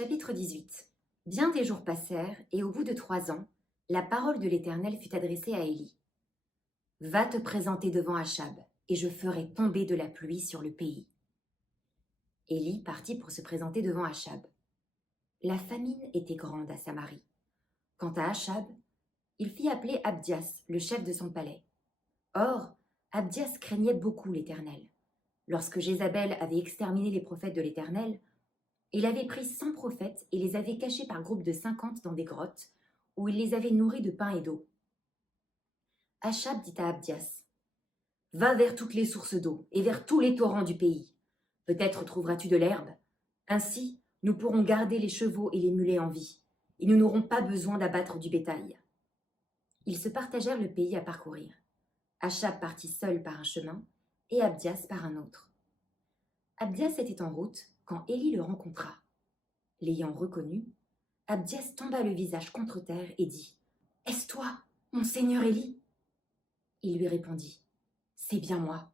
Chapitre 18. Bien des jours passèrent, et au bout de 3 ans, la parole de l'Éternel fut adressée à Élie. Va te présenter devant Achab, et je ferai tomber de la pluie sur le pays. Élie partit pour se présenter devant Achab. La famine était grande à Samarie. Quant à Achab, il fit appeler Abdias, le chef de son palais. Or, Abdias craignait beaucoup l'Éternel. Lorsque Jézabel avait exterminé les prophètes de l'Éternel, il avait pris 100 prophètes et les avait cachés par groupes de 50 dans des grottes, où il les avait nourris de pain et d'eau. Achab dit à Abdias, « Va vers toutes les sources d'eau et vers tous les torrents du pays. Peut-être trouveras-tu de l'herbe. Ainsi, nous pourrons garder les chevaux et les mulets en vie, et nous n'aurons pas besoin d'abattre du bétail. » Ils se partagèrent le pays à parcourir. Achab partit seul par un chemin, et Abdias par un autre. Abdias était en route quand Élie le rencontra. L'ayant reconnu, Abdias tomba le visage contre terre et dit, « Est-ce toi, mon seigneur Élie ?» Il lui répondit, « C'est bien moi.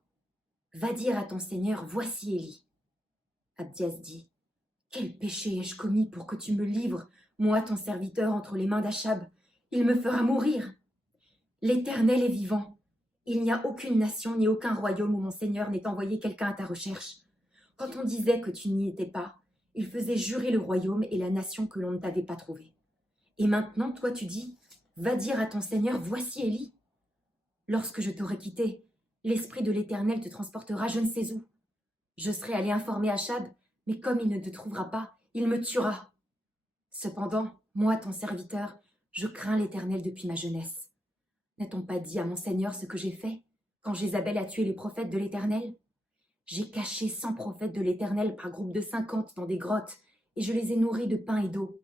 Va dire à ton seigneur, voici Élie. » Abdias dit, « Quel péché ai-je commis pour que tu me livres, moi ton serviteur, entre les mains d'Achab? Il me fera mourir. L'Éternel est vivant. Il n'y a aucune nation ni aucun royaume où mon seigneur n'ait envoyé quelqu'un à ta recherche. Quand on disait que tu n'y étais pas, il faisait jurer le royaume et la nation que l'on ne t'avait pas trouvé. Et maintenant, toi, tu dis, va dire à ton Seigneur, voici Élie. Lorsque je t'aurai quitté, l'Esprit de l'Éternel te transportera je ne sais où. Je serai allé informer Achab, mais comme il ne te trouvera pas, il me tuera. Cependant, moi, ton serviteur, je crains l'Éternel depuis ma jeunesse. N'a-t-on pas dit à mon Seigneur ce que j'ai fait, quand Jézabel a tué les prophètes de l'Éternel? J'ai caché 100 prophètes de l'Éternel par groupe de 50 dans des grottes, et je les ai nourris de pain et d'eau.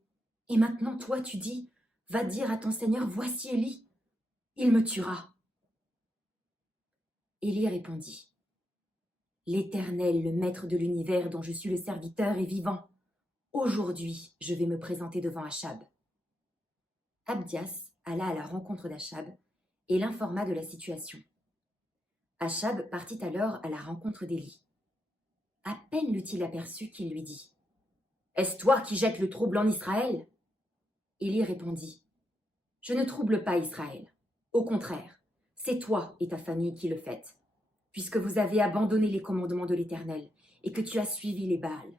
Et maintenant, toi, tu dis, va dire à ton Seigneur, voici Élie. Il me tuera. Élie répondit, l'Éternel, le maître de l'univers dont je suis le serviteur, est vivant. Aujourd'hui, je vais me présenter devant Achab. Abdias alla à la rencontre d'Achab et l'informa de la situation. Achab partit alors à la rencontre d'Élie. À peine l'eut-il aperçu qu'il lui dit, « Est-ce toi qui jettes le trouble en Israël ?» Élie répondit, « Je ne trouble pas Israël. Au contraire, c'est toi et ta famille qui le faites, puisque vous avez abandonné les commandements de l'Éternel et que tu as suivi les Baals.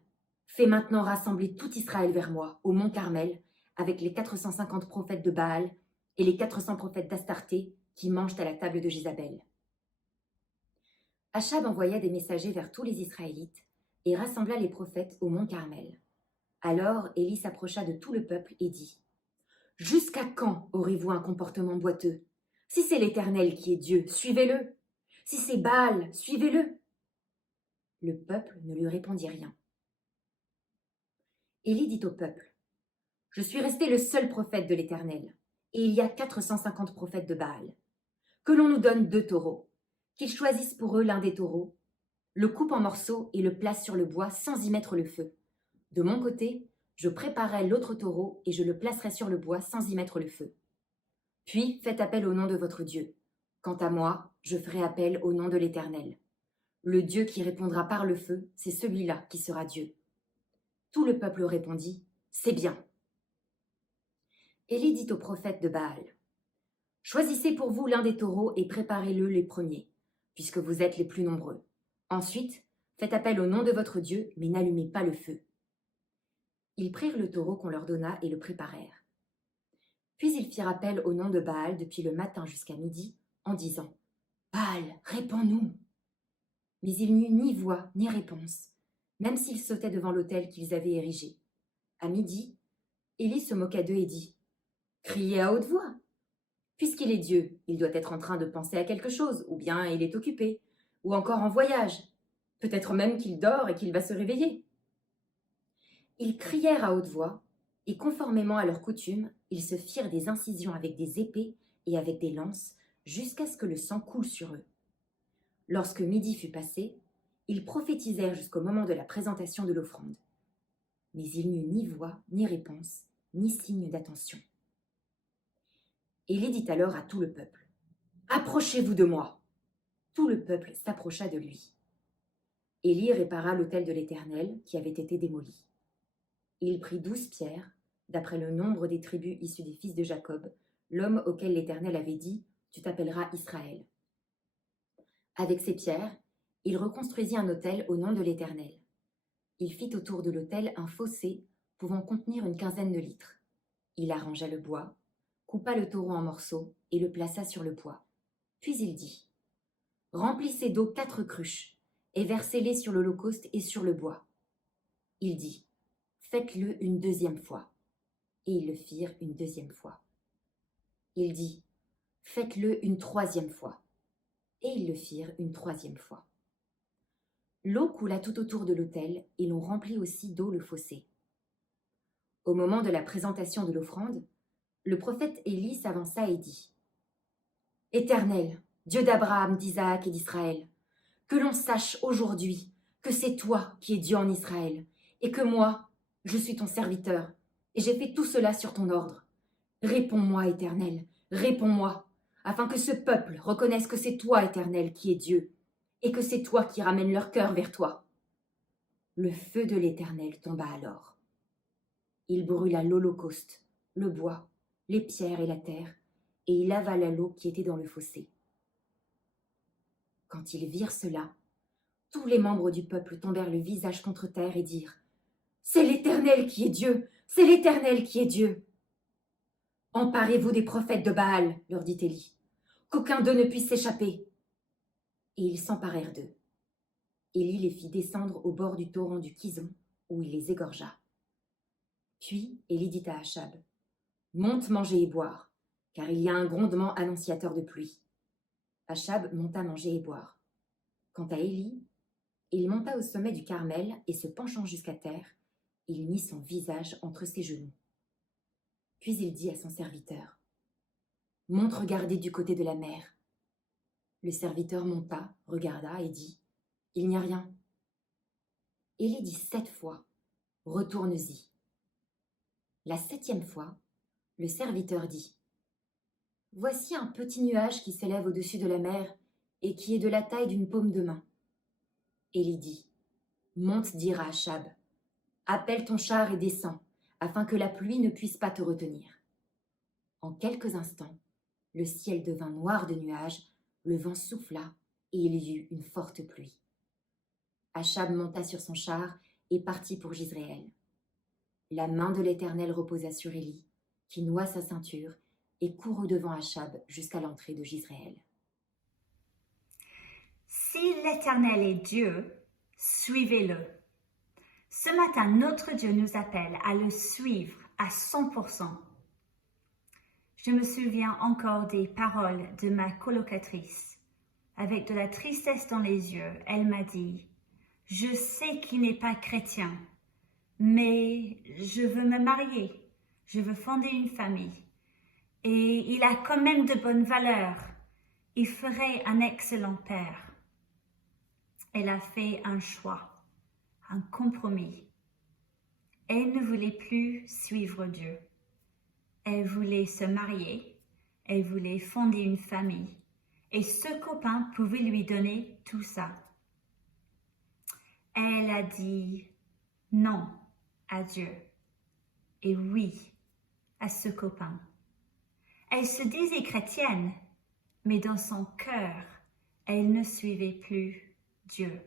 Fais maintenant rassembler tout Israël vers moi, au mont Carmel, avec les 450 prophètes de Baal et les 400 prophètes d'Astarté qui mangent à la table de Jézabel. » Achab envoya des messagers vers tous les Israélites et rassembla les prophètes au mont Carmel. Alors Élie s'approcha de tout le peuple et dit, « Jusqu'à quand aurez-vous un comportement boiteux? Si c'est l'Éternel qui est Dieu, suivez-le. Si c'est Baal, suivez-le. » Le peuple ne lui répondit rien. Élie dit au peuple, « Je suis resté le seul prophète de l'Éternel, et il y a 450 prophètes de Baal. Que l'on nous donne 2 taureaux, qu'ils choisissent pour eux l'un des taureaux, le coupe en morceaux et le place sur le bois sans y mettre le feu. De mon côté, je préparerai l'autre taureau et je le placerai sur le bois sans y mettre le feu. Puis faites appel au nom de votre Dieu. Quant à moi, je ferai appel au nom de l'Éternel. Le Dieu qui répondra par le feu, c'est celui-là qui sera Dieu. » Tout le peuple répondit, « C'est bien. » Élie dit aux prophètes de Baal, « Choisissez pour vous l'un des taureaux et préparez-le les premiers, puisque vous êtes les plus nombreux. Ensuite, faites appel au nom de votre Dieu, mais n'allumez pas le feu. » Ils prirent le taureau qu'on leur donna et le préparèrent. Puis ils firent appel au nom de Baal depuis le matin jusqu'à midi, en disant, « Baal, réponds-nous !» Mais il n'y eut ni voix ni réponse, même s'ils sautaient devant l'autel qu'ils avaient érigé. À midi, Élie se moqua d'eux et dit, « Criez à haute voix. Puisqu'il est Dieu, il doit être en train de penser à quelque chose, ou bien il est occupé, ou encore en voyage. Peut-être même qu'il dort et qu'il va se réveiller. » Ils crièrent à haute voix, et conformément à leur coutume, ils se firent des incisions avec des épées et avec des lances, jusqu'à ce que le sang coule sur eux. Lorsque midi fut passé, ils prophétisèrent jusqu'au moment de la présentation de l'offrande. Mais il n'y eut ni voix, ni réponse, ni signe d'attention. Élie dit alors à tout le peuple, « Approchez-vous de moi !» Tout le peuple s'approcha de lui. Élie répara l'autel de l'Éternel qui avait été démoli. Il prit 12 pierres, d'après le nombre des tribus issues des fils de Jacob, l'homme auquel l'Éternel avait dit « Tu t'appelleras Israël ». Avec ces pierres, il reconstruisit un autel au nom de l'Éternel. Il fit autour de l'autel un fossé pouvant contenir une quinzaine de litres. Il arrangea le bois, coupa le taureau en morceaux et le plaça sur le poids. Puis il dit « Remplissez d'eau 4 cruches et versez-les sur l'holocauste et sur le bois. » Il dit « Faites-le une deuxième fois. » Et ils le firent une deuxième fois. Il dit « Faites-le une troisième fois. » Et ils le firent une troisième fois. L'eau coula tout autour de l'autel et l'on remplit aussi d'eau le fossé. Au moment de la présentation de l'offrande, le prophète Élie s'avança et dit « Éternel, Dieu d'Abraham, d'Isaac et d'Israël, que l'on sache aujourd'hui que c'est toi qui es Dieu en Israël, et que moi, je suis ton serviteur, et j'ai fait tout cela sur ton ordre. Réponds-moi, Éternel, réponds-moi, afin que ce peuple reconnaisse que c'est toi, Éternel, qui es Dieu, et que c'est toi qui ramènes leur cœur vers toi. » Le feu de l'Éternel tomba alors. Il brûla l'holocauste, le bois, les pierres et la terre, et il avala l'eau qui était dans le fossé. Quand ils virent cela, tous les membres du peuple tombèrent le visage contre terre et dirent « C'est l'Éternel qui est Dieu, c'est l'Éternel qui est Dieu. » « Emparez-vous des prophètes de Baal, leur dit Élie, qu'aucun d'eux ne puisse s'échapper. » Et ils s'emparèrent d'eux. Élie les fit descendre au bord du torrent du Kison, où il les égorgea. Puis Élie dit à Achab, « Monte manger et boire, car il y a un grondement annonciateur de pluie. » Achab monta manger et boire. Quant à Élie, il monta au sommet du Carmel et se penchant jusqu'à terre, il mit son visage entre ses genoux. Puis il dit à son serviteur, « Monte regarder du côté de la mer. » Le serviteur monta, regarda et dit, « Il n'y a rien. » Élie dit 7 fois, « Retourne-y. » La 7e fois, le serviteur dit, « Voici un petit nuage qui s'élève au-dessus de la mer et qui est de la taille d'une paume de main. » Élie dit, « Monte dire à Achab, appelle ton char et descends, afin que la pluie ne puisse pas te retenir. » En quelques instants, le ciel devint noir de nuages, le vent souffla et il y eut une forte pluie. Achab monta sur son char et partit pour Jizréel. La main de l'Éternel reposa sur Élie, qui noua sa ceinture et courut devant Achab jusqu'à l'entrée de Jizréel. Si l'Éternel est Dieu, suivez-le. Ce matin, notre Dieu nous appelle à le suivre à 100%. Je me souviens encore des paroles de ma colocatrice. Avec de la tristesse dans les yeux, elle m'a dit « Je sais qu'il n'est pas chrétien, mais je veux me marier, je veux fonder une famille. Et il a quand même de bonnes valeurs. Il ferait un excellent père. » Elle a fait un choix, un compromis. Elle ne voulait plus suivre Dieu. Elle voulait se marier, elle voulait fonder une famille. Et ce copain pouvait lui donner tout ça. Elle a dit non à Dieu et oui à ce copain. Elle se disait chrétienne, mais dans son cœur, elle ne suivait plus Dieu.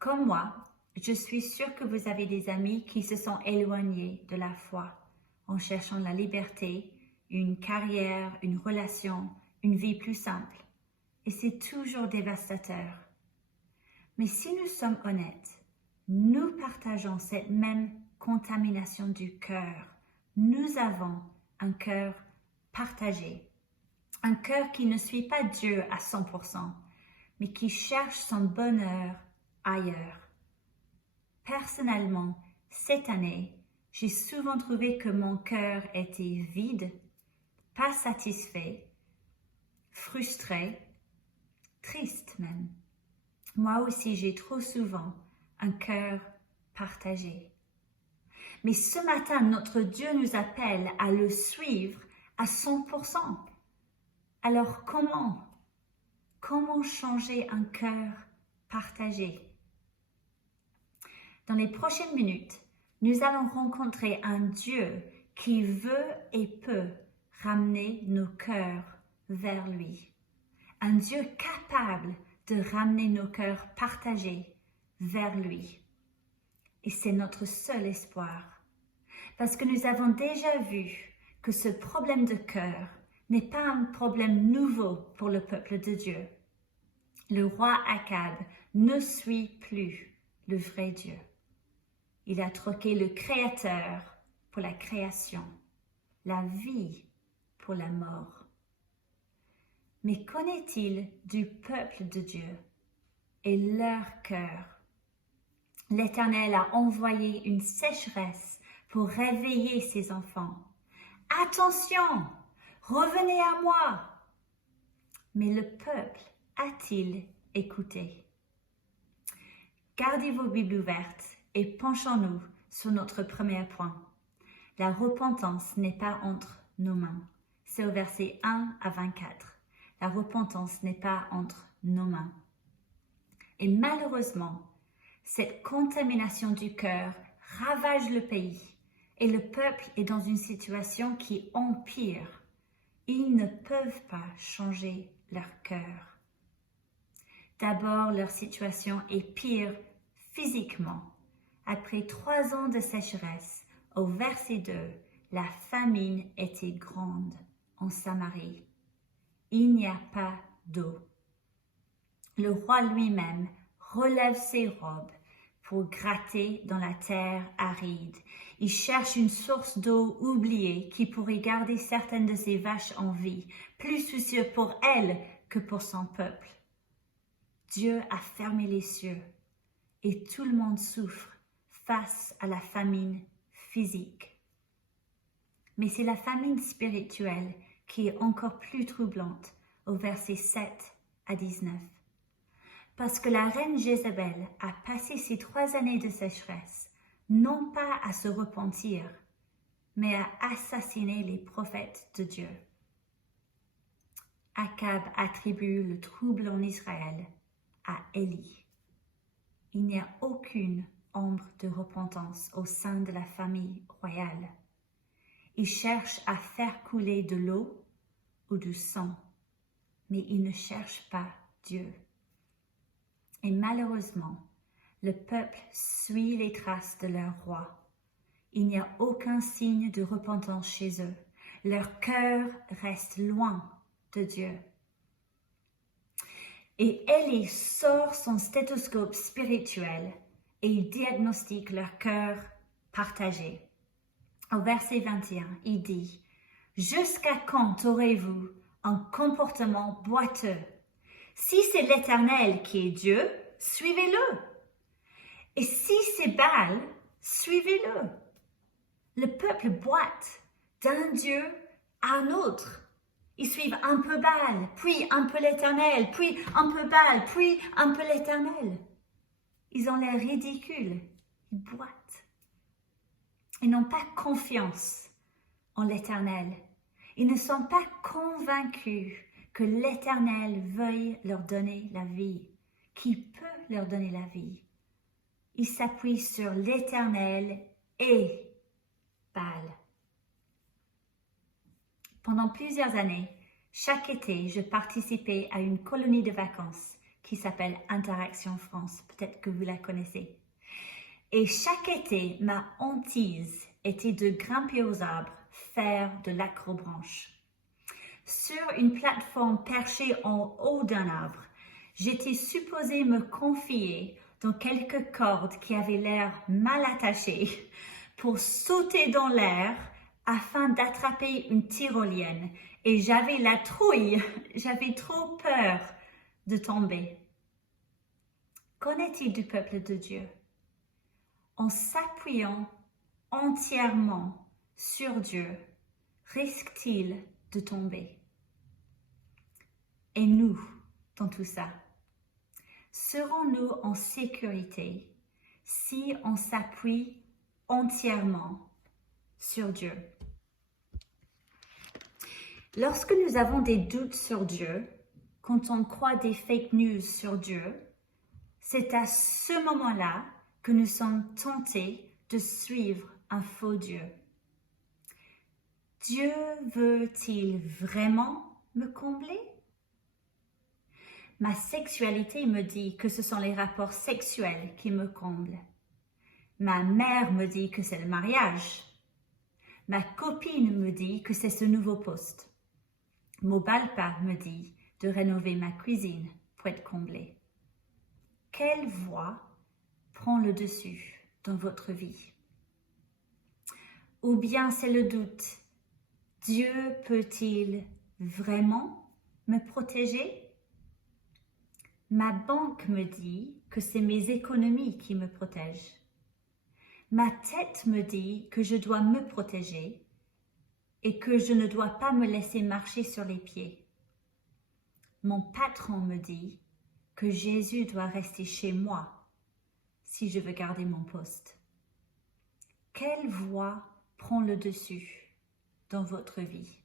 Comme moi, je suis sûre que vous avez des amis qui se sont éloignés de la foi en cherchant la liberté, une carrière, une relation, une vie plus simple. Et c'est toujours dévastateur. Mais si nous sommes honnêtes, nous partageons cette même contamination du cœur. Nous avons un cœur partagé. Un cœur qui ne suit pas Dieu à 100%, mais qui cherche son bonheur ailleurs. Personnellement, cette année, j'ai souvent trouvé que mon cœur était vide, pas satisfait, frustré, triste même. Moi aussi, j'ai trop souvent un cœur partagé. Mais ce matin, notre Dieu nous appelle à le suivre à 100%. Alors comment changer un cœur partagé? Dans les prochaines minutes, nous allons rencontrer un Dieu qui veut et peut ramener nos cœurs vers lui. Un Dieu capable de ramener nos cœurs partagés vers lui. Et c'est notre seul espoir. Parce que nous avons déjà vu que ce problème de cœur n'est pas un problème nouveau pour le peuple de Dieu. Le roi Akab ne suit plus le vrai Dieu. Il a troqué le Créateur pour la création, la vie pour la mort. Mais qu'en est-il du peuple de Dieu et leur cœur? L'Éternel a envoyé une sécheresse pour réveiller ses enfants. Attention, revenez à moi. Mais le peuple a-t-il écouté? Gardez vos Bibles ouvertes et penchons-nous sur notre premier point. La repentance n'est pas entre nos mains. C'est au verset 1 à 24. La repentance n'est pas entre nos mains. Et malheureusement, cette contamination du cœur ravage le pays et le peuple est dans une situation qui empire. Ils ne peuvent pas changer leur cœur. D'abord, leur situation est pire physiquement. Après 3 ans de sécheresse, au verset 2, la famine était grande en Samarie. Il n'y a pas d'eau. Le roi lui-même relève ses robes pour gratter dans la terre aride. Il cherche une source d'eau oubliée qui pourrait garder certaines de ses vaches en vie, plus soucieux pour elle que pour son peuple. Dieu a fermé les cieux et tout le monde souffre face à la famine physique. Mais c'est la famine spirituelle qui est encore plus troublante au verset 7 à 19. Parce que la reine Jézabel a passé ces 3 années de sécheresse, non pas à se repentir, mais à assassiner les prophètes de Dieu. Akab attribue le trouble en Israël à Élie. Il n'y a aucune ombre de repentance au sein de la famille royale. Il cherche à faire couler de l'eau ou du sang, mais il ne cherche pas Dieu. Et malheureusement, le peuple suit les traces de leur roi. Il n'y a aucun signe de repentance chez eux. Leur cœur reste loin de Dieu. Et Élie sort son stéthoscope spirituel et il diagnostique leur cœur partagé. Au verset 21, il dit « Jusqu'à quand aurez-vous un comportement boiteux? Si c'est l'Éternel qui est Dieu, suivez-le. Et si c'est Baal, suivez-le. » Le peuple boite d'un Dieu à un autre. Ils suivent un peu Baal, puis un peu l'Éternel, puis un peu Baal, puis un peu l'Éternel. Ils ont l'air ridicules. Ils boitent. Ils n'ont pas confiance en l'Éternel. Ils ne sont pas convaincus que l'Éternel veuille leur donner la vie, qu'il peut leur donner la vie. Ils s'appuient sur l'Éternel et Baal. Pendant plusieurs années, chaque été, je participais à une colonie de vacances qui s'appelle Interaction France. Peut-être que vous la connaissez. Et chaque été, ma hantise était de grimper aux arbres, faire de l'acrobranche. Sur une plateforme perchée en haut d'un arbre, j'étais supposée me confier dans quelques cordes qui avaient l'air mal attachées pour sauter dans l'air afin d'attraper une tyrolienne. Et j'avais la trouille, j'avais trop peur de tomber. Qu'en est-il du peuple de Dieu? En s'appuyant entièrement sur Dieu, risque-t-il de tomber? Et nous, dans tout ça, serons-nous en sécurité si on s'appuie entièrement sur Dieu? Lorsque nous avons des doutes sur Dieu, quand on croit des fake news sur Dieu, c'est à ce moment-là que nous sommes tentés de suivre un faux Dieu? Dieu veut-il vraiment me combler? Ma sexualité me dit que ce sont les rapports sexuels qui me comblent. Ma mère me dit que c'est le mariage. Ma copine me dit que c'est ce nouveau poste. Mon beau-père me dit de rénover ma cuisine pour être comblée. Quelle voie prend le dessus dans votre vie? Ou bien c'est le doute. Dieu peut-il vraiment me protéger? Ma banque me dit que c'est mes économies qui me protègent. Ma tête me dit que je dois me protéger et que je ne dois pas me laisser marcher sur les pieds. Mon patron me dit que Jésus doit rester chez moi si je veux garder mon poste. Quelle voie prend le dessus dans votre vie?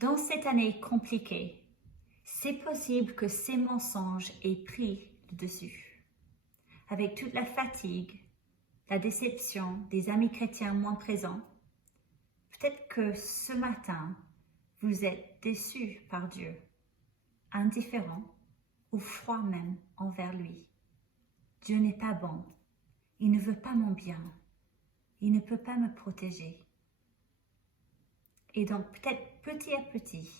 Dans cette année compliquée, c'est possible que ces mensonges aient pris le dessus. Avec toute la fatigue, la déception des amis chrétiens moins présents, peut-être que ce matin, vous êtes déçus par Dieu, indifférent ou froid même envers lui. Dieu n'est pas bon, il ne veut pas mon bien, il ne peut pas me protéger. Et donc peut-être petit à petit,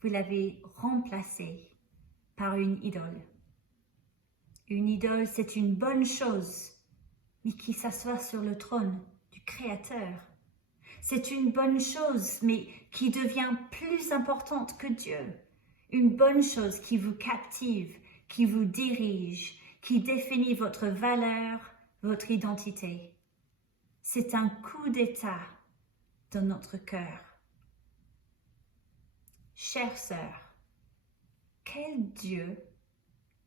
vous l'avez remplacé par une idole. Une idole, c'est une bonne chose, mais qui s'assoit sur le trône du Créateur. C'est une bonne chose, mais qui devient plus importante que Dieu. Une bonne chose qui vous captive, qui vous dirige, qui définit votre valeur, votre identité. C'est un coup d'État dans notre cœur. Chère sœur, quel Dieu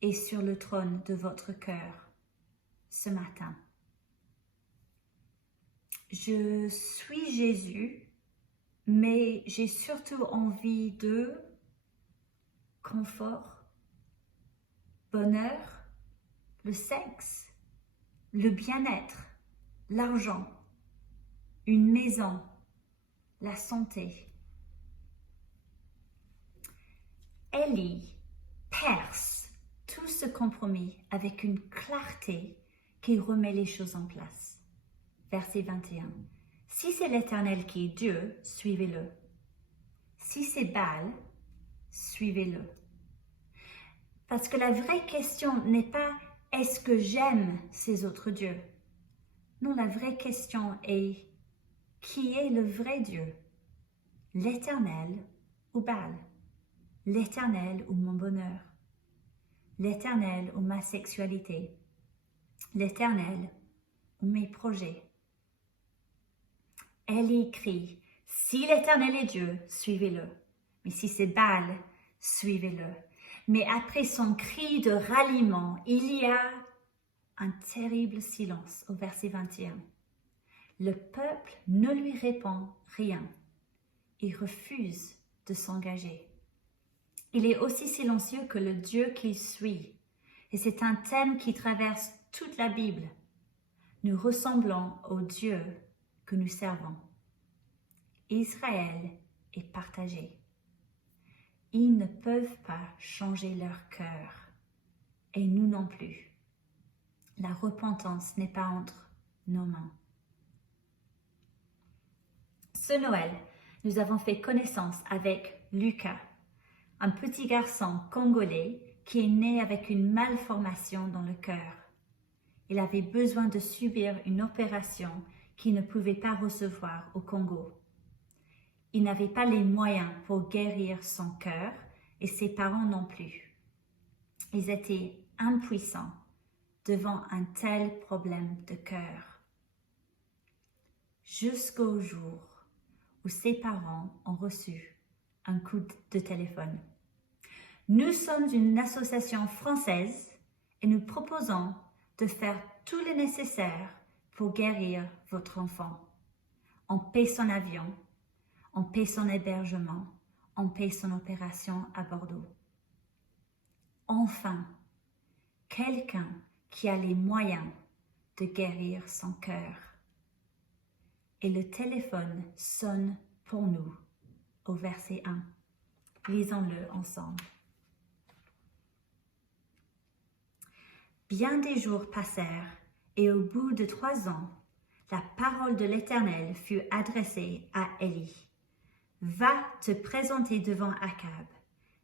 est sur le trône de votre cœur ce matin? Je suis Jésus, mais j'ai surtout envie de confort, bonheur, le sexe, le bien-être, l'argent, une maison, la santé. Élie perce tout ce compromis avec une clarté qui remet les choses en place. Verset 21. Si c'est l'Éternel qui est Dieu, suivez-le. Si c'est Baal, suivez-le. Parce que la vraie question n'est pas est-ce que j'aime ces autres dieux? Non, la vraie question est qui est le vrai Dieu? L'Éternel ou Baal? L'Éternel ou mon bonheur? L'Éternel ou ma sexualité? L'Éternel ou mes projets? Elle écrit, si l'Éternel est Dieu, suivez-le. Mais si c'est Baal, suivez-le. Mais après son cri de ralliement, il y a un terrible silence au verset 21. Le peuple ne lui répond rien. Il refuse de s'engager. Il est aussi silencieux que le Dieu qu'il suit. Et c'est un thème qui traverse toute la Bible. Nous ressemblons au Dieu que nous servons. Israël est partagé. Ils ne peuvent pas changer leur cœur. Et nous non plus. La repentance n'est pas entre nos mains. Ce Noël, nous avons fait connaissance avec Lucas, un petit garçon congolais qui est né avec une malformation dans le cœur. Il avait besoin de subir une opération qu'il ne pouvait pas recevoir au Congo. Il n'avait pas les moyens pour guérir son cœur et ses parents non plus. Ils étaient impuissants devant un tel problème de cœur. Jusqu'au jour où ses parents ont reçu un coup de téléphone. Nous sommes une association française et nous proposons de faire tout le nécessaire pour guérir votre enfant. On paie son avion, on paie son hébergement, on paie son opération à Bordeaux. Enfin, quelqu'un qui a les moyens de guérir son cœur. Et le téléphone sonne pour nous au verset 1. Lisons-le ensemble. Bien des jours passèrent, et au bout de 3 ans, la parole de l'Éternel fut adressée à Élie. Va te présenter devant Akab,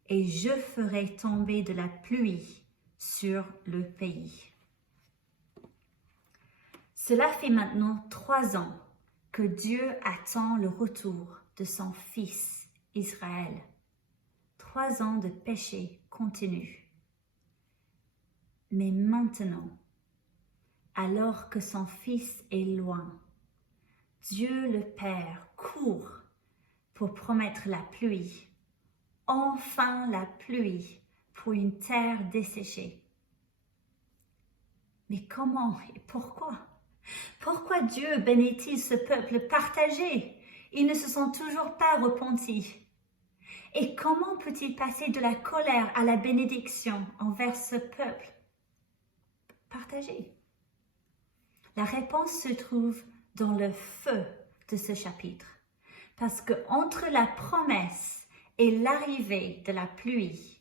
et je ferai tomber de la pluie sur le pays. Cela fait maintenant 3 ans que Dieu attend le retour de son fils Israël. 3 ans de péché continu. Mais maintenant, alors que son fils est loin, Dieu le Père court pour promettre la pluie, enfin la pluie pour une terre desséchée. Mais comment et pourquoi? Pourquoi Dieu bénit-il ce peuple partagé? Ils ne se sont toujours pas repentis. Et comment peut-il passer de la colère à la bénédiction envers ce peuple partagé? La réponse se trouve dans le feu de ce chapitre. Parce que entre la promesse et l'arrivée de la pluie,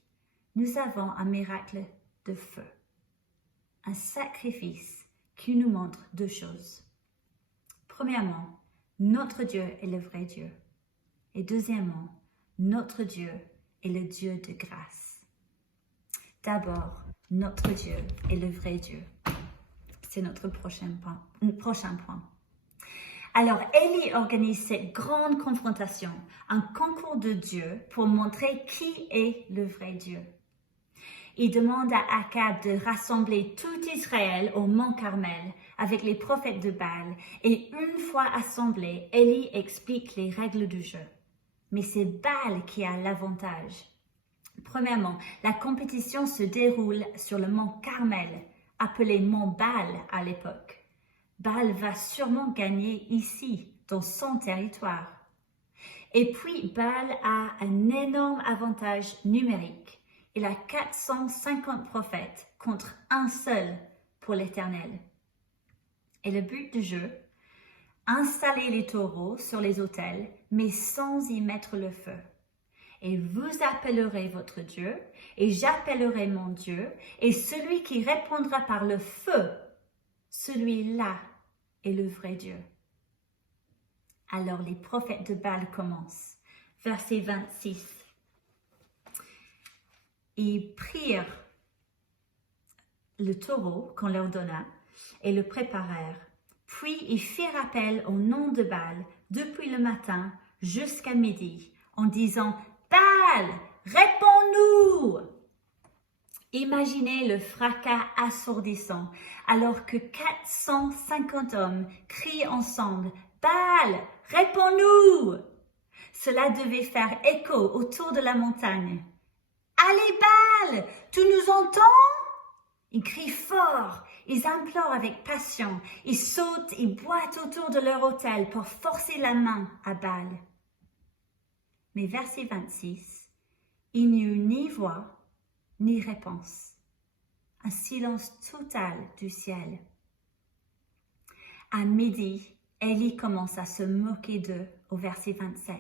nous avons un miracle de feu. Un sacrifice qui nous montre 2 choses. Premièrement, notre Dieu est le vrai Dieu. Et deuxièmement, notre Dieu est le Dieu de grâce. D'abord, notre Dieu est le vrai Dieu. C'est notre prochain point. Alors, Élie organise cette grande confrontation, un concours de Dieu pour montrer qui est le vrai Dieu. Il demande à Akab de rassembler tout Israël au mont Carmel avec les prophètes de Baal. Et une fois assemblés, Élie explique les règles du jeu. Mais c'est Baal qui a l'avantage. Premièrement, la compétition se déroule sur le mont Carmel, appelé mont Baal à l'époque. Baal va sûrement gagner ici, dans son territoire. Et puis, Baal a un énorme avantage numérique. Il a 450 prophètes contre un seul pour l'Éternel. Et le but du jeu, installer les taureaux sur les autels, mais sans y mettre le feu. Et vous appellerez votre Dieu, et j'appellerai mon Dieu, et celui qui répondra par le feu, celui-là est le vrai Dieu. Alors les prophètes de Baal commencent. Verset 26. Ils prirent le taureau qu'on leur donna et le préparèrent. Puis ils firent appel au nom de Baal depuis le matin jusqu'à midi en disant « Baal, réponds-nous !» Imaginez le fracas assourdissant alors que 450 hommes crient ensemble « Baal, réponds-nous !» Cela devait faire écho autour de la montagne. « Allez Baal, tu nous entends ?» Ils crient fort, ils implorent avec passion, ils sautent, ils boitent autour de leur autel pour forcer la main à Baal. Mais verset 26, il n'y eut ni voix, ni réponse. Un silence total du ciel. À midi, Élie commence à se moquer d'eux au verset 27.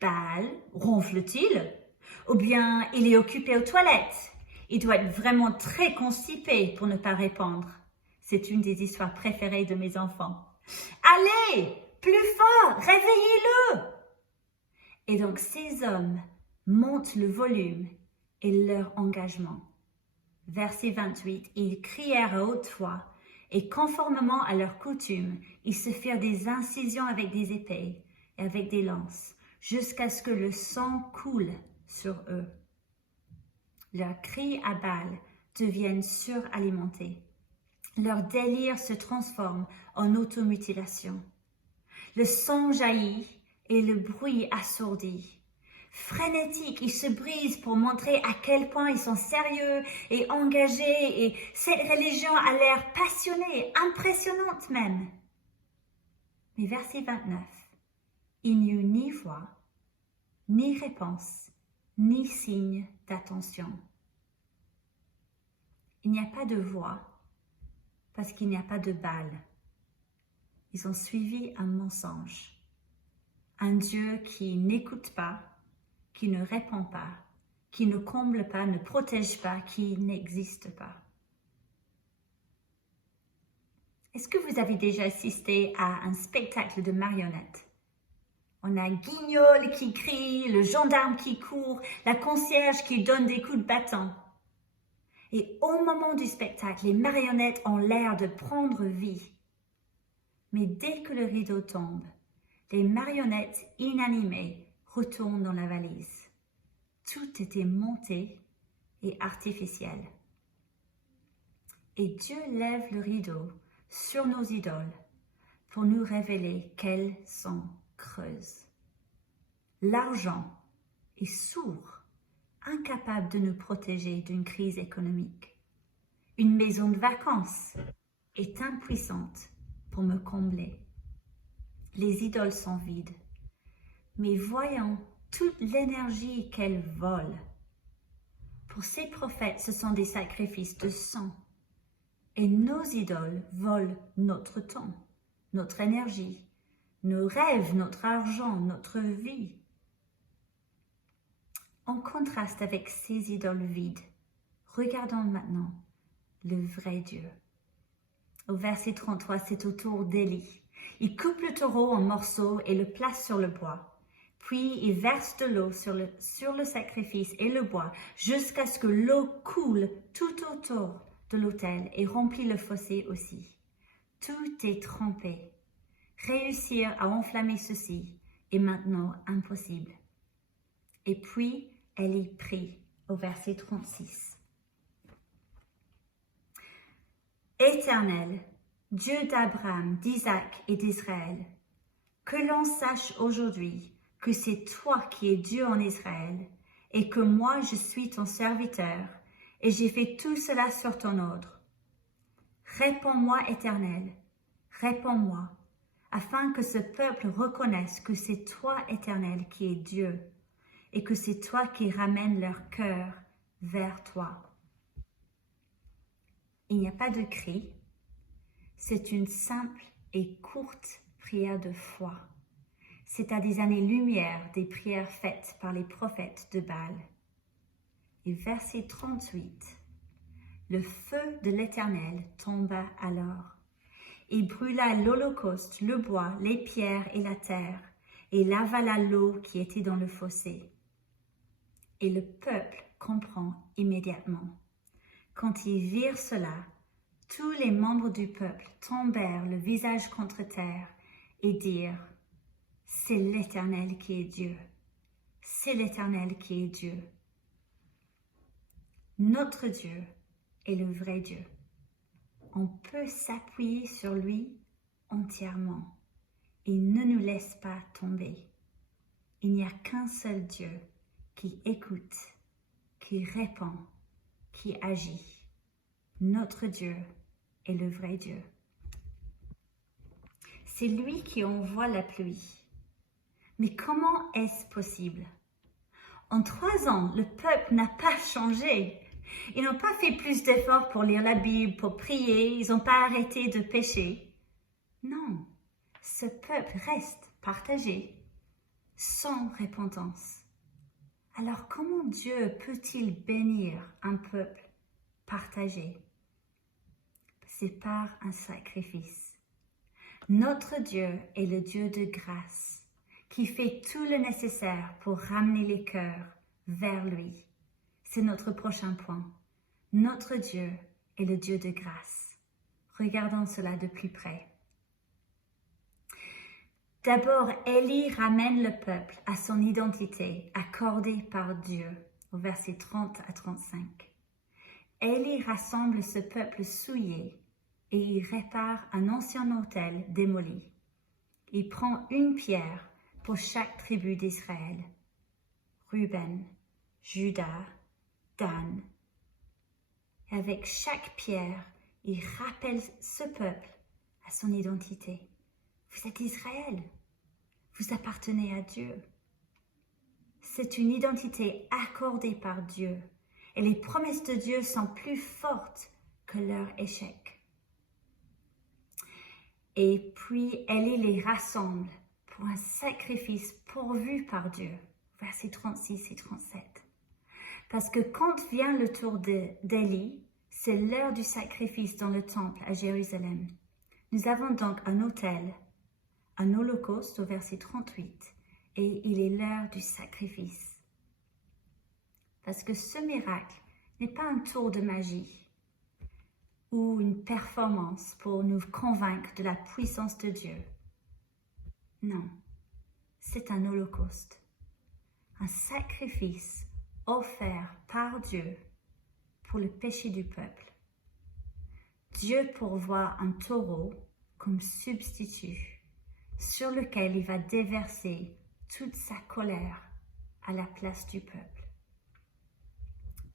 Baal ronfle-t-il? Ou bien il est occupé aux toilettes? Il doit être vraiment très constipé pour ne pas répondre. C'est une des histoires préférées de mes enfants. Allez, plus fort, réveillez-le! Et donc ces hommes montent le volume et leur engagement. Verset 28, ils crièrent à haute voix et conformément à leur coutume, ils se firent des incisions avec des épées et avec des lances jusqu'à ce que le sang coule sur eux. Leurs cris à Baal deviennent suralimentés. Leur délire se transforme en automutilation. Le son jaillit et le bruit assourdit. Frénétiques, ils se brisent pour montrer à quel point ils sont sérieux et engagés et cette religion a l'air passionnée, impressionnante même. Mais verset 29, il n'y eut ni voix, ni réponse, ni signe d'attention. Il n'y a pas de voix parce qu'il n'y a pas de Baal. Ils ont suivi un mensonge, un Dieu qui n'écoute pas, qui ne répond pas, qui ne comble pas, ne protège pas, qui n'existe pas. Est-ce que vous avez déjà assisté à un spectacle de marionnettes? On a Guignol qui crie, le gendarme qui court, la concierge qui donne des coups de bâton. Et au moment du spectacle, les marionnettes ont l'air de prendre vie. Mais dès que le rideau tombe, les marionnettes inanimées retournent dans la valise. Tout était monté et artificiel. Et Dieu lève le rideau sur nos idoles pour nous révéler qu'elles sont creuses. L'argent est sourd, incapable de nous protéger d'une crise économique. Une maison de vacances est impuissante pour me combler. Les idoles sont vides, mais voyons toute l'énergie qu'elles volent. Pour ces prophètes, ce sont des sacrifices de sang. Et nos idoles volent notre temps, notre énergie, nos rêves, notre argent, notre vie. En contraste avec ces idoles vides, regardons maintenant le vrai Dieu. Au verset 33, c'est au tour d'Élie. Il coupe le taureau en morceaux et le place sur le bois. Puis il verse de l'eau sur le sacrifice et le bois jusqu'à ce que l'eau coule tout autour de l'autel et remplit le fossé aussi. Tout est trempé. Réussir à enflammer ceci est maintenant impossible. Et puis, elle y prie au verset 36. Éternel, Dieu d'Abraham, d'Isaac et d'Israël, que l'on sache aujourd'hui que c'est toi qui es Dieu en Israël et que moi je suis ton serviteur et j'ai fait tout cela sur ton ordre. Réponds-moi, Éternel, réponds-moi, afin que ce peuple reconnaisse que c'est toi, Éternel, qui es Dieu, et que c'est toi qui ramènes leur cœur vers toi. Il n'y a pas de cri, c'est une simple et courte prière de foi. C'est à des années-lumière des prières faites par les prophètes de Baal. Et verset 38, le feu de l'Éternel tomba alors. Il brûla l'holocauste, le bois, les pierres et la terre, et l'avala l'eau qui était dans le fossé. Et le peuple comprend immédiatement. Quand ils virent cela, tous les membres du peuple tombèrent le visage contre terre et dirent, « C'est l'Éternel qui est Dieu, c'est l'Éternel qui est Dieu. » Notre Dieu est le vrai Dieu. On peut s'appuyer sur lui entièrement. Il ne nous laisse pas tomber. Il n'y a qu'un seul Dieu qui écoute, qui répond, qui agit. Notre Dieu est le vrai Dieu. C'est lui qui envoie la pluie. Mais comment est-ce possible? En 3 ans, le peuple n'a pas changé. Ils n'ont pas fait plus d'efforts pour lire la Bible, pour prier, ils n'ont pas arrêté de pécher. Non, ce peuple reste partagé, sans repentance. Alors comment Dieu peut-il bénir un peuple partagé? C'est par un sacrifice. Notre Dieu est le Dieu de grâce, qui fait tout le nécessaire pour ramener les cœurs vers lui. C'est notre prochain point. Notre Dieu est le Dieu de grâce. Regardons cela de plus près. D'abord, Élie ramène le peuple à son identité accordée par Dieu, au verset 30 à 35. Élie rassemble ce peuple souillé et il répare un ancien autel démoli. Il prend une pierre pour chaque tribu d'Israël. Ruben, Juda, Dan. Et avec chaque pierre, il rappelle ce peuple à son identité. Vous êtes Israël. Vous appartenez à Dieu. C'est une identité accordée par Dieu. Et les promesses de Dieu sont plus fortes que leur échec. Et puis Élie les rassemble pour un sacrifice pourvu par Dieu. Versets 36 et 37. Parce que quand vient le tour d'Élie, c'est l'heure du sacrifice dans le temple à Jérusalem. Nous avons donc un autel, un holocauste au verset 38, et il est l'heure du sacrifice. Parce que ce miracle n'est pas un tour de magie ou une performance pour nous convaincre de la puissance de Dieu. Non, c'est un holocauste, un sacrifice offert par Dieu pour le péché du peuple. Dieu pourvoit un taureau comme substitut sur lequel il va déverser toute sa colère à la place du peuple.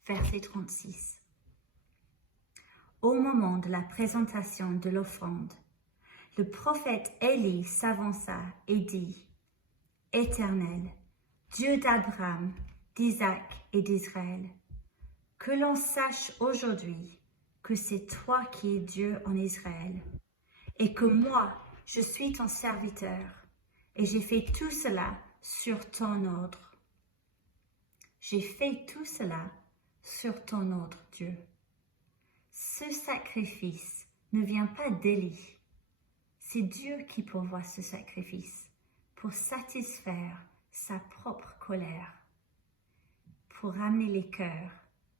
Verset 36. Au moment de la présentation de l'offrande, le prophète Élie s'avança et dit, « Éternel, Dieu d'Abraham, d'Isaac et d'Israël, que l'on sache aujourd'hui que c'est toi qui es Dieu en Israël, et que moi, je suis ton serviteur, et j'ai fait tout cela sur ton ordre. J'ai fait tout cela sur ton ordre, Dieu. Ce sacrifice ne vient pas d'Élie. C'est Dieu qui pourvoit ce sacrifice pour satisfaire sa propre colère, pour ramener les cœurs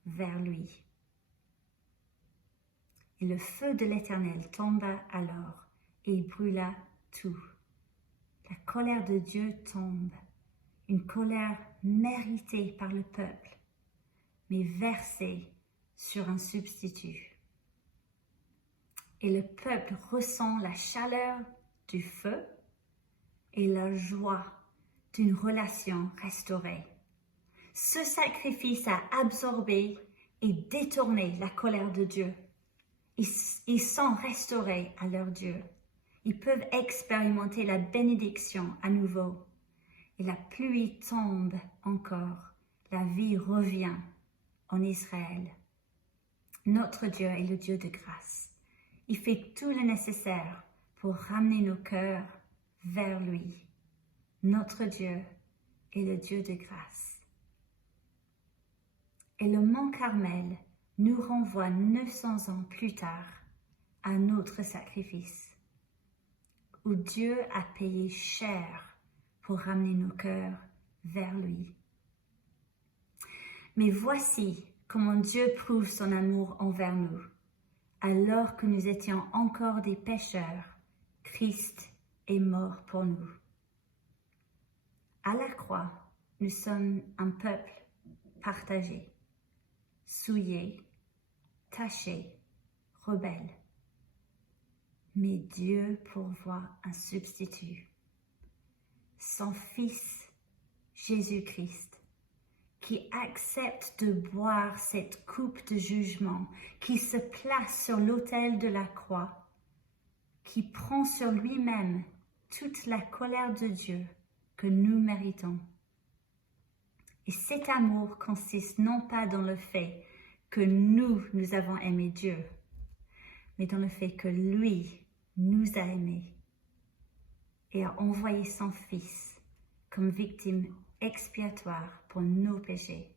vers lui. Et le feu de l'Éternel tomba alors et brûla tout. La colère de Dieu tombe, une colère méritée par le peuple, mais versée sur un substitut. Et le peuple ressent la chaleur du feu et la joie d'une relation restaurée. Ce sacrifice a absorbé et détourné la colère de Dieu. Ils sont restaurés à leur Dieu. Ils peuvent expérimenter la bénédiction à nouveau. Et la pluie tombe encore. La vie revient en Israël. Notre Dieu est le Dieu de grâce. Il fait tout le nécessaire pour ramener nos cœurs vers lui. Notre Dieu est le Dieu de grâce. Et le mont Carmel nous renvoie 900 ans plus tard à un autre sacrifice, où Dieu a payé cher pour ramener nos cœurs vers lui. Mais voici comment Dieu prouve son amour envers nous. Alors que nous étions encore des pécheurs, Christ est mort pour nous. À la croix, nous sommes un peuple partagé, souillé, taché, rebelle. Mais Dieu pourvoit un substitut, son Fils Jésus-Christ, qui accepte de boire cette coupe de jugement, qui se place sur l'autel de la croix, qui prend sur lui-même toute la colère de Dieu que nous méritons. Et cet amour consiste non pas dans le fait que nous avons aimé Dieu, mais dans le fait que lui nous a aimés et a envoyé son Fils comme victime expiatoire pour nos péchés.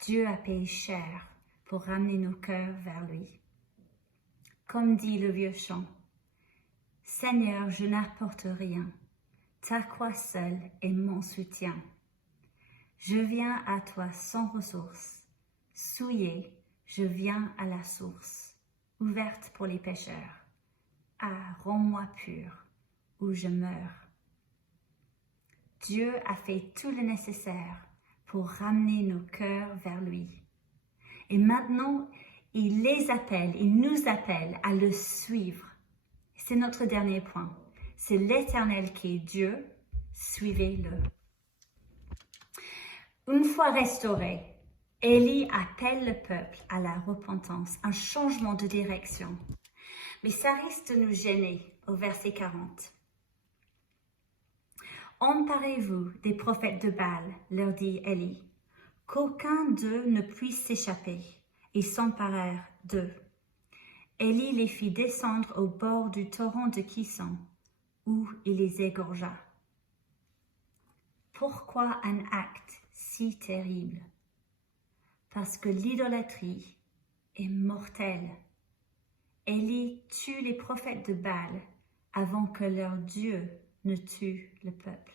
Dieu a payé cher pour ramener nos cœurs vers lui. Comme dit le vieux chant, « Seigneur, je n'apporte rien, ta croix seule est mon soutien. Je viens à toi sans ressources, souillé, je viens à la source, ouverte pour les pécheurs. Ah, rends-moi pur, ou je meurs. » Dieu a fait tout le nécessaire pour ramener nos cœurs vers lui. Et maintenant, il nous appelle à le suivre. C'est notre dernier point. C'est l'Éternel qui est Dieu, suivez-le. Une fois restauré, Élie appelle le peuple à la repentance, un changement de direction. Mais ça risque de nous gêner au verset 40. « Emparez-vous des prophètes de Baal, leur dit Élie, qu'aucun d'eux ne puisse s'échapper. » Ils s'emparèrent d'eux. Élie les fit descendre au bord du torrent de Kison, où il les égorgea. Pourquoi un acte si terrible? Parce que l'idolâtrie est mortelle. Élie tue les prophètes de Baal avant que leur Dieu ne tue le peuple.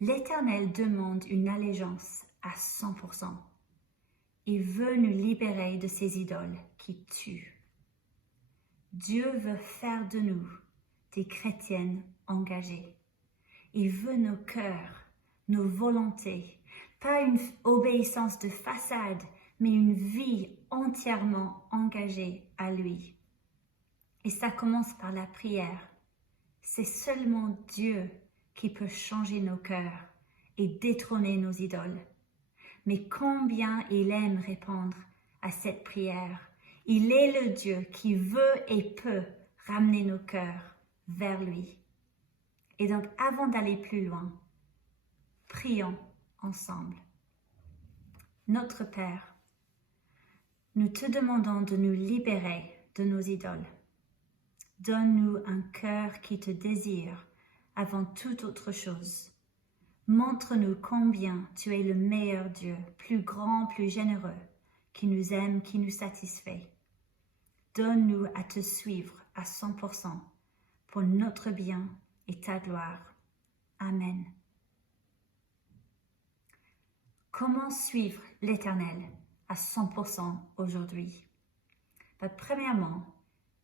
L'Éternel demande une allégeance à 100%. Il veut nous libérer de ces idoles qui tuent. Dieu veut faire de nous des chrétiennes engagées. Il veut nos cœurs, nos volontés, pas une obéissance de façade, mais une vie entièrement engagée à lui. Et ça commence par la prière. C'est seulement Dieu qui peut changer nos cœurs et détrôner nos idoles. Mais combien il aime répondre à cette prière. Il est le Dieu qui veut et peut ramener nos cœurs vers lui. Et donc, avant d'aller plus loin, prions ensemble. Notre Père, nous te demandons de nous libérer de nos idoles. Donne-nous un cœur qui te désire avant toute autre chose. Montre-nous combien tu es le meilleur Dieu, plus grand, plus généreux, qui nous aime, qui nous satisfait. Donne-nous à te suivre à 100% pour notre bien et ta gloire. Amen. Comment suivre l'Éternel à 100% aujourd'hui? Premièrement,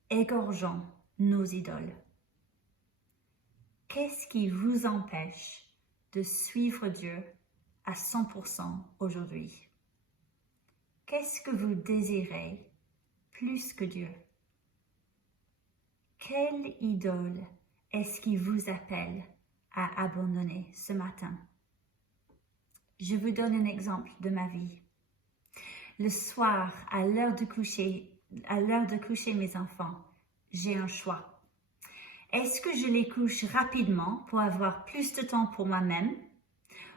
égorgeons nos idoles. Qu'est-ce qui vous empêche de suivre Dieu à 100% aujourd'hui? Qu'est-ce que vous désirez plus que Dieu? Quelle idole est-ce qui vous appelle à abandonner ce matin? Je vous donne un exemple de ma vie. Le soir, à l'heure de coucher mes enfants, j'ai un choix. Est-ce que je les couche rapidement pour avoir plus de temps pour moi-même?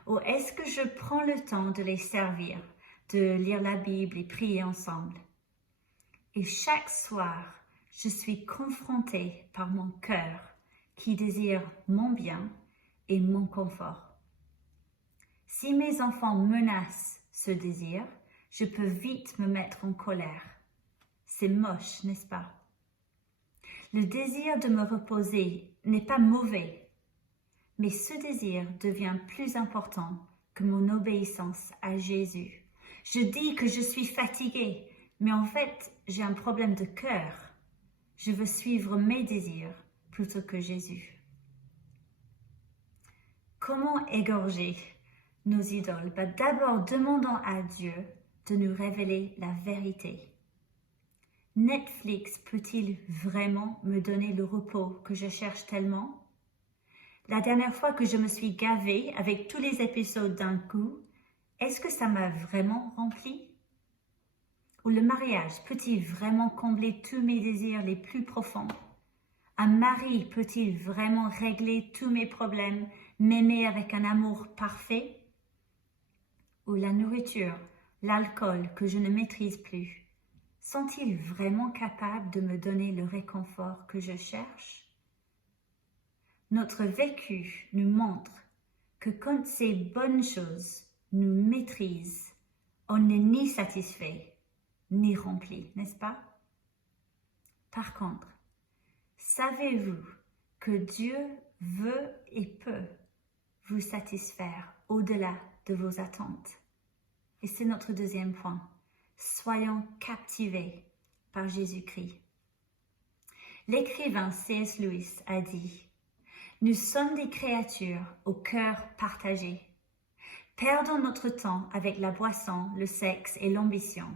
Ou est-ce que je prends le temps de les servir, de lire la Bible et prier ensemble? Et chaque soir, je suis confrontée par mon cœur qui désire mon bien et mon confort. Si mes enfants menacent ce désir, je peux vite me mettre en colère. C'est moche, n'est-ce pas? Le désir de me reposer n'est pas mauvais, mais ce désir devient plus important que mon obéissance à Jésus. Je dis que je suis fatiguée, mais en fait, j'ai un problème de cœur. Je veux suivre mes désirs plutôt que Jésus. Comment égorger nos idoles? D'abord, demandons à Dieu de nous révéler la vérité. Netflix peut-il vraiment me donner le repos que je cherche tellement? La dernière fois que je me suis gavée avec tous les épisodes d'un coup, est-ce que ça m'a vraiment rempli? Ou le mariage peut-il vraiment combler tous mes désirs les plus profonds? Un mari peut-il vraiment régler tous mes problèmes, m'aimer avec un amour parfait? Ou la nourriture, l'alcool que je ne maîtrise plus, sont-ils vraiment capables de me donner le réconfort que je cherche? Notre vécu nous montre que quand ces bonnes choses nous maîtrisent, on n'est ni satisfait, ni rempli, n'est-ce pas? Par contre, savez-vous que Dieu veut et peut vous satisfaire au-delà de vos attentes? Et c'est notre deuxième point. Soyons captivés par Jésus-Christ. L'écrivain C.S. Lewis a dit « Nous sommes des créatures au cœur partagé. Perdons notre temps avec la boisson, le sexe et l'ambition,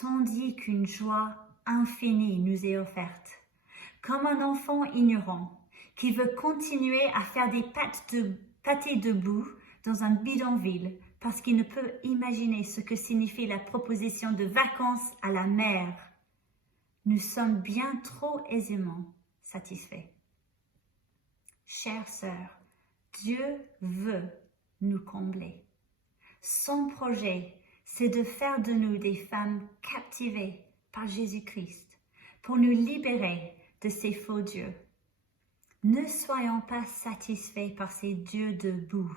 tandis qu'une joie infinie nous est offerte. Comme un enfant ignorant qui veut continuer à faire des pâtés debout dans un bidonville parce qu'il ne peut imaginer ce que signifie la proposition de vacances à la mer. Nous sommes bien trop aisément satisfaits. Chères sœurs, Dieu veut nous combler. Son projet, c'est de faire de nous des femmes captivées par Jésus-Christ pour nous libérer de ces faux dieux. Ne soyons pas satisfaits par ces dieux de boue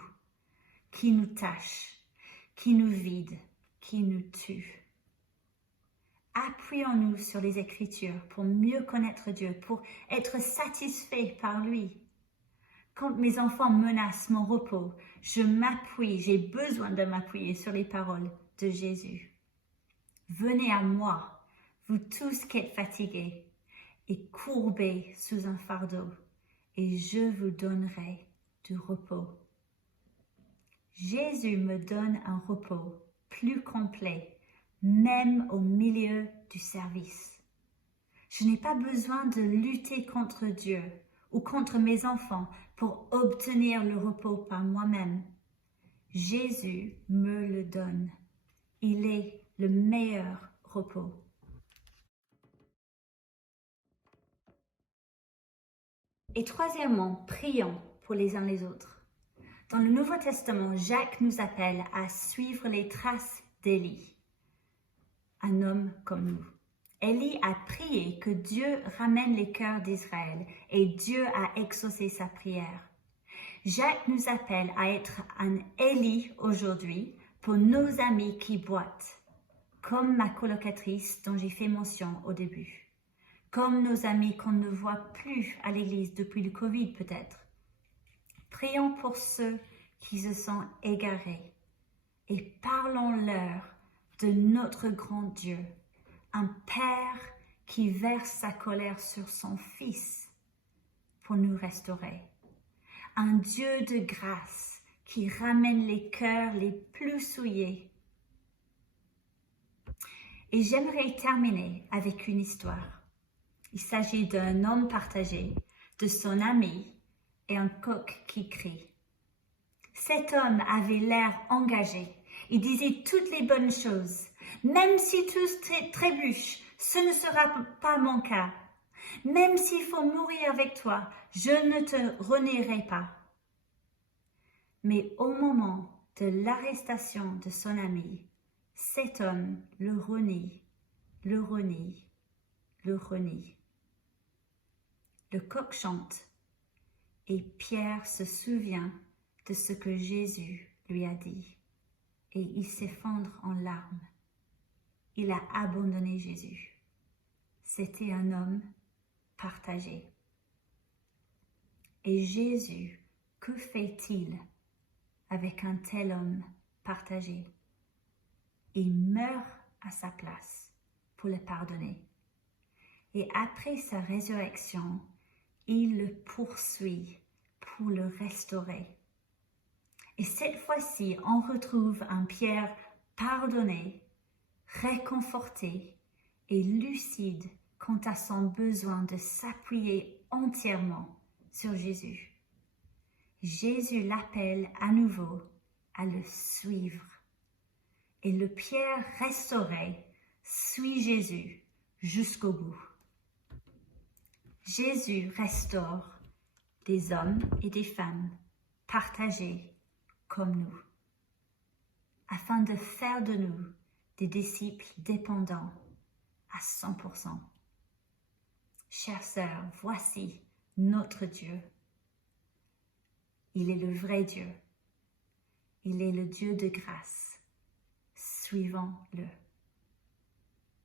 qui nous tâchent, qui nous vident, qui nous tuent. Appuyons-nous sur les Écritures pour mieux connaître Dieu, pour être satisfaits par lui. Quand mes enfants menacent mon repos, j'ai besoin de m'appuyer sur les paroles de Jésus. Venez à moi, vous tous qui êtes fatigués et courbés sous un fardeau, et je vous donnerai du repos. Jésus me donne un repos plus complet, même au milieu du service. Je n'ai pas besoin de lutter contre Dieu ou contre mes enfants pour obtenir le repos par moi-même. Jésus me le donne. Il est le meilleur repos. Et troisièmement, prions pour les uns les autres. Dans le Nouveau Testament, Jacques nous appelle à suivre les traces d'Élie, un homme comme nous. Élie a prié que Dieu ramène les cœurs d'Israël et Dieu a exaucé sa prière. Jacques nous appelle à être un Élie aujourd'hui pour nos amis qui boitent, comme ma colocatrice dont j'ai fait mention au début, comme nos amis qu'on ne voit plus à l'église depuis le Covid peut-être. Prions pour ceux qui se sont égarés et parlons-leur de notre grand Dieu, un Père qui verse sa colère sur son Fils pour nous restaurer, un Dieu de grâce qui ramène les cœurs les plus souillés. Et j'aimerais terminer avec une histoire. Il s'agit d'un homme partagé, de son ami et un coq qui crie. Cet homme avait l'air engagé. Il disait toutes les bonnes choses. Même si tous trébuchent, ce ne sera pas mon cas. Même s'il faut mourir avec toi, je ne te renierai pas. Mais au moment de l'arrestation de son ami, cet homme le renie, le renie, le renie. Le coq chante et Pierre se souvient de ce que Jésus lui a dit et il s'effondre en larmes. Il a abandonné Jésus. C'était un homme partagé. Et Jésus, que fait-il avec un tel homme partagé? Il meurt à sa place pour le pardonner. Et après sa résurrection, il le poursuit pour le restaurer. Et cette fois-ci, on retrouve un Pierre pardonné, réconforté et lucide quant à son besoin de s'appuyer entièrement sur Jésus. Jésus l'appelle à nouveau à le suivre. Et le Pierre restauré suit Jésus jusqu'au bout. Jésus restaure des hommes et des femmes partagés comme nous, afin de faire de nous des disciples dépendants à 100%. Chères sœurs, voici notre Dieu. Il est le vrai Dieu. Il est le Dieu de grâce. Suivons-le.